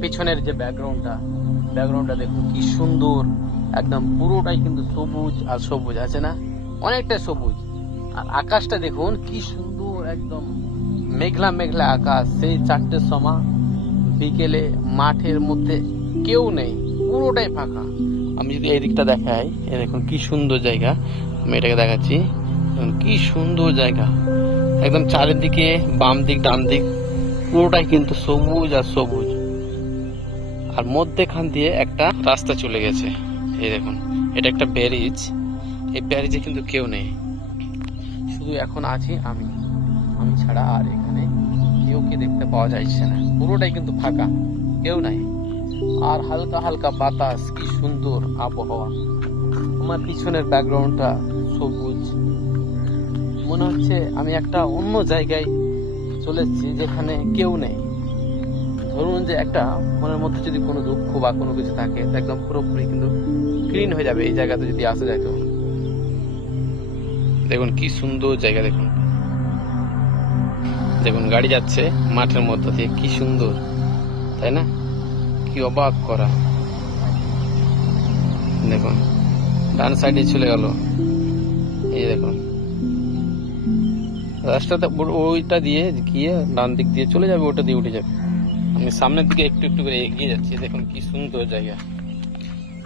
পিছনের যে ব্যাকগ্রাউন্ডটা দেখুন কি সুন্দর, একদম পুরোটাই কিন্তু সবুজ আর সবুজ আছে না, অনেকটাই সবুজ। আর আকাশটা দেখুন কি সুন্দর, একদম মেঘলা মেঘলা আকাশ। সেই 4টের সময় বিকেলে মাঠের মধ্যে কেউ নেই, পুরোটাই ফাঁকা। আমি যদি এই দিকটা দেখাই, এই দেখুন কি সুন্দর জায়গা, আমি এটাকে দেখাচ্ছি, কি সুন্দর জায়গা। একদম চারিদিকে বাম দিক ডান দিক পুরোটাই কিন্তু সবুজ আর সবুজ। আর মধ্যেখান দিয়ে একটা রাস্তা চলে গেছে। এই দেখুন, এটা একটা ব্যারিজ। এই ব্যারিজে কিন্তু কেউ নেই, শুধু এখন আছি আমি ছাড়া আর এখানে কেউকে দেখতে পাওয়া যাচ্ছে না। পুরোটাই কিন্তু ফাঁকা, কেউ নাই। আর হালকা হালকা বাতাস, কি সুন্দর আবহাওয়া। আমার পিছনের ব্যাকগ্রাউন্ডটা সবুজ, মনে হচ্ছে আমি একটা অন্য জায়গায় চলে এসেছি যেখানে কেউ নেই। ধরুন যে একটা মনের মধ্যে যদি কোনো দুঃখ বা কোনো কিছু থাকে, একদম পুরোপুরি কিন্তু ক্লিন হয়ে যাবে এই জায়গাতে যদি আসা যায়। তো দেখুন কি সুন্দর জায়গা, দেখুন দেখুন গাড়ি যাচ্ছে মাঠের মধ্যে দিয়ে, কি সুন্দর তাই না? কি অবাক করা। দেখুন ডান সাইডে চলে গেল, এই দেখুন রাস্তাটা ওইটা দিয়ে গিয়ে ডান দিক দিয়ে চলে যাবে, ওটা দিয়ে উঠে যাবে। আমি সামনের দিকে একটু একটু করে এগিয়ে যাচ্ছি। দেখুন কি সুন্দর জায়গা।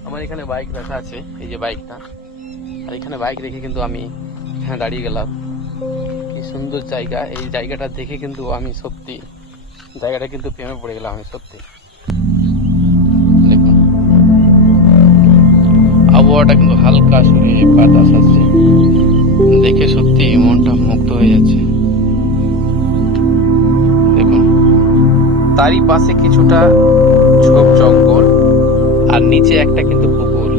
আমার এখানে বাইক রাখা আছে, এই যে বাইকটা, আর এখানে বাইক রেখে কিন্তু আমি এখানে দাঁড়িয়ে গেলাম। কি সুন্দর জায়গা, এই জায়গাটা দেখে কিন্তু আমি সত্যি জায়গাটা কিন্তু প্রেমে পড়ে গেলাম আমি সত্যি। দেখুন আবহাওয়াটা কিন্তু হালকা সুরে বাতাস আসছে, দেখে সত্যি মনটা মুগ্ধ হয়ে যাচ্ছে। দেখুন তারই পাশে কিছুটা ঝোপ জঙ্গল, আর নিচে একটা কিন্তু পুকুর,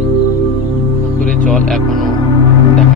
পুকুরে জল এখনো দেখা